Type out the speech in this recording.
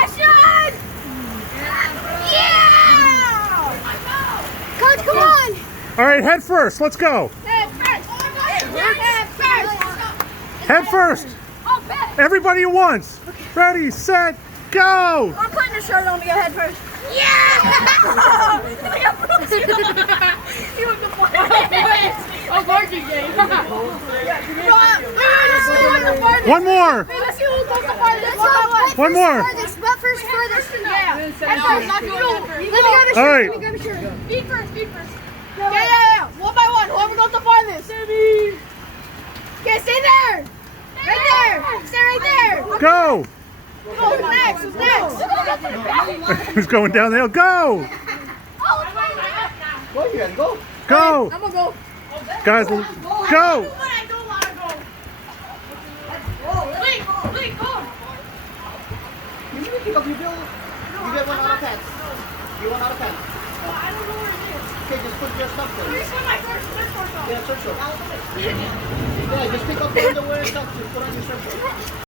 Ashton! Yeah! Coach, come on! All right, head first. Let's go. Head first! Head first! Head first. Oh, bet! Everybody at once. Ready, set, go. I'm putting a shirt on to get head first. Yeah! You were the point. Oh, marching game. One more. Let's see who goes the farthest. One more. Butt first, furthest. Yeah. Head first. Let me grab a shirt. All right. Let me grab a shirt. Feet first. Yeah. One by one. Whoever goes the farthest. Okay, stay there. Right there. Stay right there. Go. Oh, who's next? Who's next? Who's going down the hill? Go. Go, you guys, go. Go. I'm gonna go. Guys, go. You need to pick up your bill. You get one out of pants. You want out of pants. I don't know where it is. Okay, just put your stuff there. Where's my first on? Yeah, shirt short. Yeah, just pick up the underwear and stuff. Just put on your shirt short.